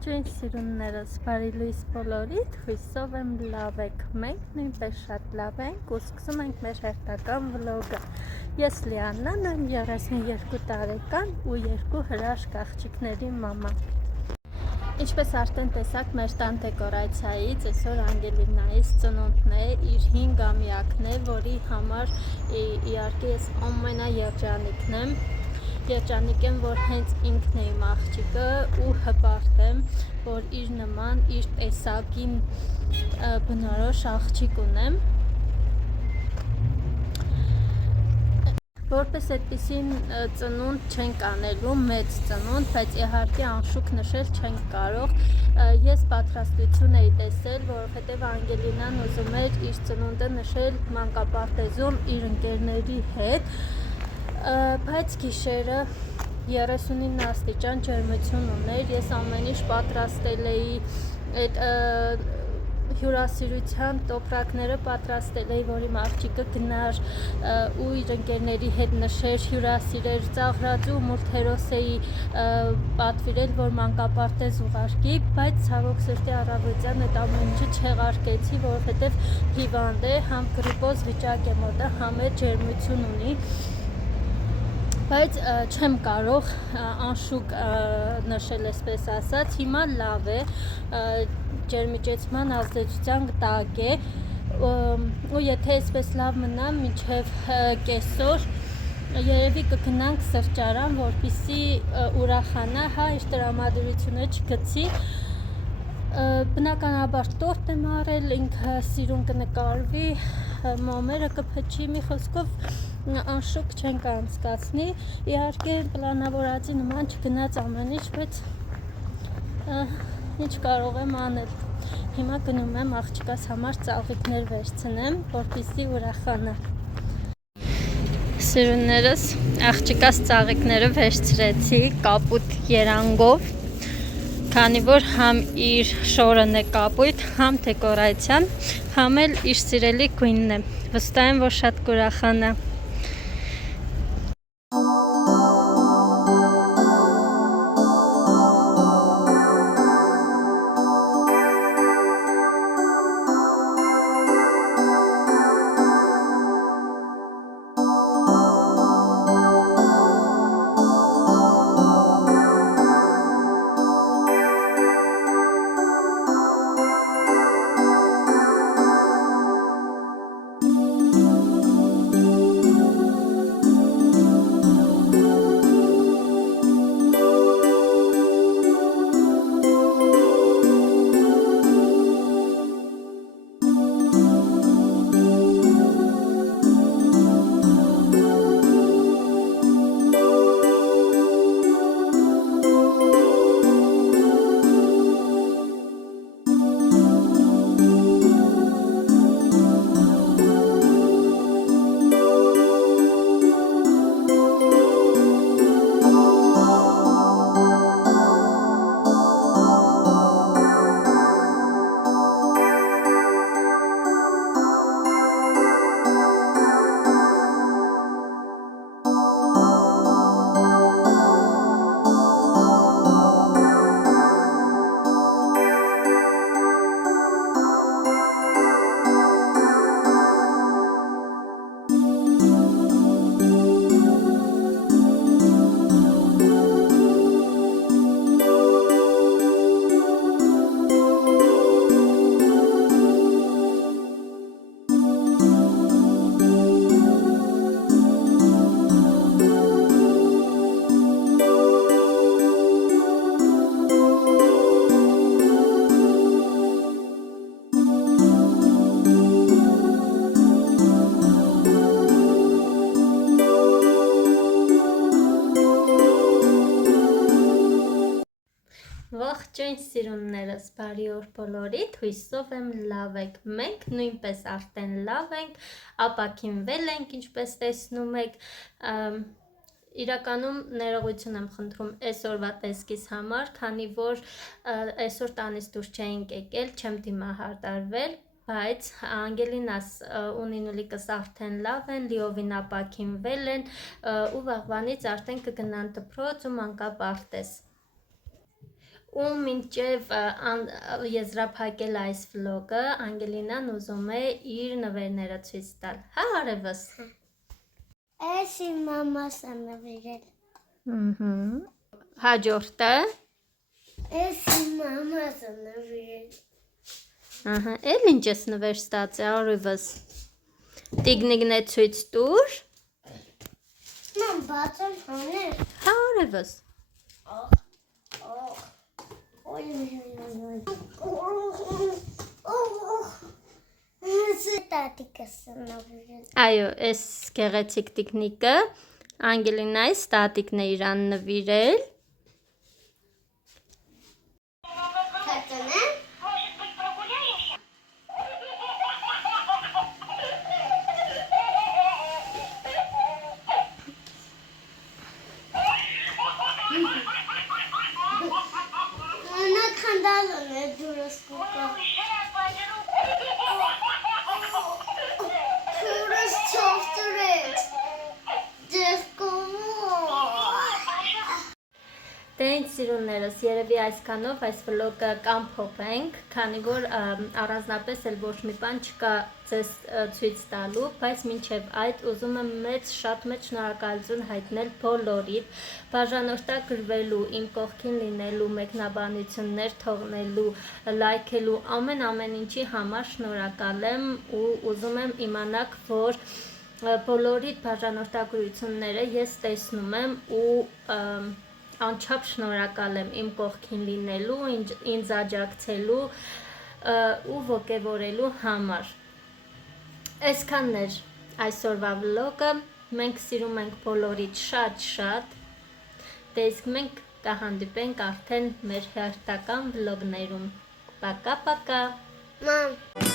Ողջույն սիրուններս, բարի լույս բոլորիդ, հույսով եմ լավ եք, մենք նույնպես շատ լավ ենք ու սկսում ենք մեր հերթական վլոգը։ Ես Լիաննան եմ, 32 տարեկան ու 2 հրաշք աղջիկների մամա։ Ինչպես արդեն տեսաք մեր տան դեկորացիայից, այսօր Անգելինայից ծնունդն է, իր 5-ամյակն է, որի համար իհարկե ես ամենաերջանիկն եմ, որ հենց ինքն է իմ աղջիկը ու հպարտ եմ, որ իր նման, իր տեսակին բնորոշ աղջիկ ունեմ։ Որպես այդպիսի ծնունդ չենք անելու, մեծ ծնունդ, բայց իհարկե անշուք նշել չենք կարող։ Ես պատրաստություն էի տեսել, որովհետև Անգելինան ուզում էր իր ծնունդը նշել մանկապարտեզում իր ընկերների հետ, բայց գիշերը 39 աստիճան ջերմություն ուներ, ես ամեն ինչ պատրաստել էի, այդ հյուրասիրության տոպրակները պատրաստել էի, որ իմ աղջիկը գնար ու իր ընկերների հետ նշեր, հյուրասիրեր, ծաղրածու մուրթերոս էի պատվիրել, որ մանկապարտեզ ուղարկի, բայց ցավոք սրտի առավոտյան այդ ամեն ինչը չեղարկեցի, որովհետև հիվանդ է, համ գրիպոզ վիճակ է մոտը, համ էլ ջերմություն ունի, բայց չեմ կարող անշուք նշել, այսպես ասած, հիմա լավ է, ջերմիջեցման ազդեցության տակ է ու եթե այսպես լավ մնա մինչև կեսօր երևի կգնանք սրճարան, որպեսզի ուրախանա, իր տրամադրությունը չգցի, բնականաբար տորտ եմ արել, ինքը սիրուն կնկարվի, մոմերը կփչի, մի խոսքով անշուք չենք անցկացնի, իհարկե պլանավորածի նման չգնաց ամեն ինչ, բայց ինչ կարող եմ անել։ Հիմա գնում եմ աղջիկաս համար ծաղիկներ վերցնեմ, որպեսզի ուրախանա։ Սիրուններս, աղջիկաս ծաղիկները վերցրեցի կապույտ երանգով, քանի որ համ իր շորն է կապույտ, համ դեկորացիան, համ էլ իր սիրելի գույնն է։ Վստահ եմ, որ շատ կուրախանա։ Ողջույն սիրուններս, բարի օր բոլորիդ, հույսով եմ լավ եք, մենք նույնպես արդեն լավ ենք, ապաքինվել ենք, ինչպես տեսնում եք, իրականում ներողություն եմ խնդրում այսօրվա տեսքիս համար, քանի որ այսօր տանից դուրս չէինք եկել, չեմ դիմահարդարվել, բայց Անգելինաս ու Նինուլիկս արդեն լավ են, լիովին ապաքինվել են ու վաղվանից արդեն կգնան դպրոց ու մանկապարտեզ։ ու մինչև եզրափակել այս վլոգը, Անգելինան ուզում է իր նվերները ցույց տալ։ Հա, արևս։ Այս իմ մամասը նվիրել։ Հաջորդը։ Այս իմ մամասը նվիրել։ Ահա, էլ ինչ ես նվեր ստացել, արևս։ Տիկնիկն է ցույց տուր։ Մամ, բացեմ հաներ։ Հա, արևս։ Օй։ Տատիկս նվիրել։ Այո, այս գեղեցիկ տիկնիկը Անգելինայի ստատիկն է իրան նվիրել։ Քարտոնը։ Նա քանդալն է դուրս կուկա։ Դուրս չոֆտրեց։ Դե ինչ սիրուններս, երևի այսքանով այս վլոգը կամփոփենք, քանի որ առանձնապես էլ ոչ մի բան չկա ձեզ ցույց տալու, բայց մինչև այդ ուզում եմ շատ մեծ շնորհակալություն հայտնել բոլորիդ, բաժանորդագրվելու, իմ կողքին լինելու, մեկնաբանություններ թողնելու, լայքելու, ամեն ինչի համար շնորհակալ եմ ու ուզում եմ իմանաք, որ բոլորիդ բաժանորդագրությունները ես տեսնում եմ ու անչափ շնորհակալ եմ իմ կողքին լինելու, ինձ աջակցելու ու ոգևորելու համար։ Այսքանն էր այսօրվա վլոգը, մենք սիրում ենք բոլորիդ շատ, դե իսկ մենք կհանդիպենք արդեն մեր հերթական վլոգներում։ Պակա։ Մամ